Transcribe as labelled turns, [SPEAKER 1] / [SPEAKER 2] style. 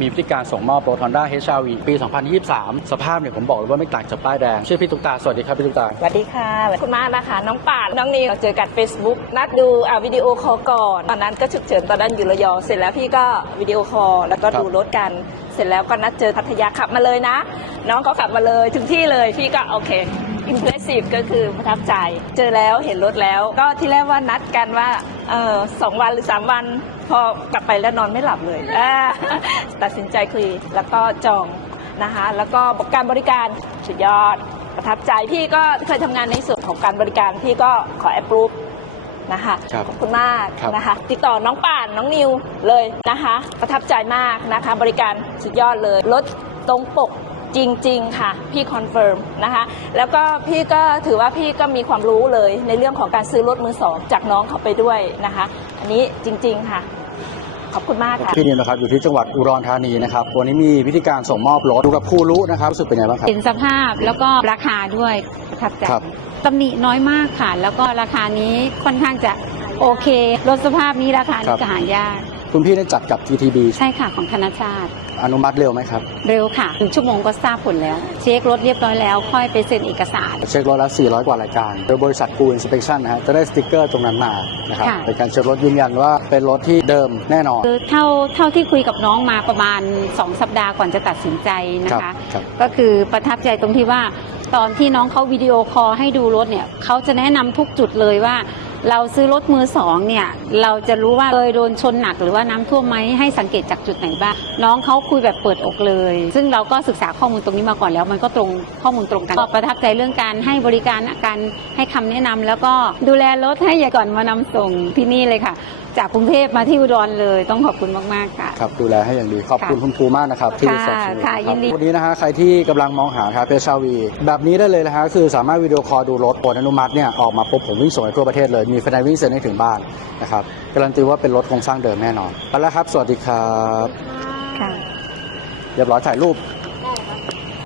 [SPEAKER 1] มีพฤติการส่งมอบรถ Honda HR-V ปี 2023 สภาพเนี่ยผมบอกเลยว่าไม่ต่างจากป้ายแดง ชื่อพี่ตุ๊กตา สวัสดีครับ พี่ตุ๊กตา
[SPEAKER 2] สวัสดีค่ะขอบคุณมากนะคะ น้องป่านน้องนิวเจอกัน Facebook นัดดูอ่าวิดีโอคอลก่อน ตอนนั้นก็ฉุกเฉินตอนนั้นอยู่ระยองเสร็จแล้วพี่ก็วิดีโอคอลแล้วก็ดูรถกัน เสร็จแล้วก็นัดเจอพัทยาขับมาเลยนะ น้องเขาขับมาเลยถึงที่เลยพี่ก็โอเค impressive ก็คือประทับใจ เจอแล้วเห็นรถแล้ว ก็ที่แรกว่านัดกันว่าเออสองวันหรือสามวัน พอกลับไปแล้วนอนไม่หลับเลยอ่าตัดสินใจคุยแล้วก็จองนะคะ แล้วก็การบริการสุดยอดประทับใจพี่ก็เคยทำงานในส่วนของการบริการพี่ก็ขอแอปรูปนะคะ
[SPEAKER 1] ครับ
[SPEAKER 2] ขอบคุณมาก
[SPEAKER 1] ครับ
[SPEAKER 2] นะคะติดต่อน้องป่านน้องนิวเลยนะคะ ประทับใจมากนะคะ บริการสุดยอดเลยรถตรงปก จริง ๆ ค่ะ พี่คอนเฟิร์มนะคะ แล้วก็พี่ก็ถือว่าพี่ก็มีความรู้เลยในเรื่องของการซื้อรถมือสองจากน้องเขาไปด้วยนะคะ อันนี้จริง ๆ ค่ะขอบคุณมากค่ะ
[SPEAKER 1] พี่นิวนะครับอยู่ที่จังหวัดอุดรธานีนะครับวันนี้มีพิธีการส่งมอบรถดูกับผู้รู้นะครับรู้สึกเป็นไงบ้างครับ
[SPEAKER 3] เห็นสภาพแล้วก็ราคาด้วยประทับใจ
[SPEAKER 1] ครับ
[SPEAKER 3] ตำหนิน้อยมากค่ะ แล้วก็ราคานี้ค่อนข้างจะโอเครถสภาพนี้ราคา
[SPEAKER 1] ครั
[SPEAKER 3] นี้
[SPEAKER 1] บ
[SPEAKER 3] ก็หายาก
[SPEAKER 1] คุณพี่ได้จัดกับ TTB
[SPEAKER 3] ใช่ค่ะของธนาชาติ
[SPEAKER 1] อนุมัติเร็วไหมครับ
[SPEAKER 3] เร็วค่ะหนึ่งชั่วโมงก็ทราบผลแล้ว เช็ครถเรียบร้อยแล้ว ค่อยไปเซ็นเอกสาร
[SPEAKER 1] เช็ครถแล้ว 400 กว่ารายการโดยบริษัทกูอินสเป t ชันนะฮะจะได้สติกเกอร์ตรงนั้นมานะครับ
[SPEAKER 3] ค่ะ
[SPEAKER 1] เป็นการเช็ครถยืนยันว่าเป็นรถที่เดิมแน่นอน
[SPEAKER 3] คือเท่าเท่าที่คุยกับน้องมาประมาณ 2 สัปดาห์ก่อนจะตัดสินใจนะ
[SPEAKER 1] ครั
[SPEAKER 3] คะ
[SPEAKER 1] ครับ
[SPEAKER 3] ก็คือประทับใจตรงที่ว่า ตอนที่น้องเขาวิดีโอคอลให้ดูรถเนี่ยเขาจะแนะนำทุกจุดเลยว่า เราซื้อรถมือสองเนี่ยเราจะรู้ว่าเคยโดนชนหนักหรือว่าน้ำท่วมไหมให้สังเกตจากจุดไหนบ้างน้องเขาคุยแบบเปิดอกเลย ซึ่งเราก็ศึกษาข้อมูลตรงนี้มาก่อนแล้ว มันก็ตรงข้อมูลตรงกันก็ประทับใจเรื่องการให้บริการการให้คำแนะนำแล้วก็ดูแลรถให้อย่าก่อนมานำส่งที่นี่เลยค่ะจากกรุงเทพมาที่อุดรเลยต้องขอบคุณมากๆค่ะ
[SPEAKER 1] ครับดูแลให้อย่างดีขอบคุณ
[SPEAKER 3] ค่ะ
[SPEAKER 1] คุณครูมากนะครับที่
[SPEAKER 3] ค่ะ
[SPEAKER 1] สนับสนุน
[SPEAKER 3] ค่ะ
[SPEAKER 1] รับ
[SPEAKER 3] ยินดี
[SPEAKER 1] วันนี้นะฮะใครที่กำลังมองหาครับเปชาวี แบบนี้ได้เลยนะฮะคือสามารถวิดีโอคอลดูรถโอนอนุมัติเนี่ยออกมาปุ๊บผมวิ่งส่งให้ทั่วประเทศเลยมีแฟนวิ่งเซ็นให้ถึงบ้านนะครับการันตีว่าเป็นรถโครงสร้างเดิมแน่นอนไปแล้วครับ สวัสดีครับ
[SPEAKER 3] ค่ะ
[SPEAKER 1] เรียบร้อยถ่ายรูป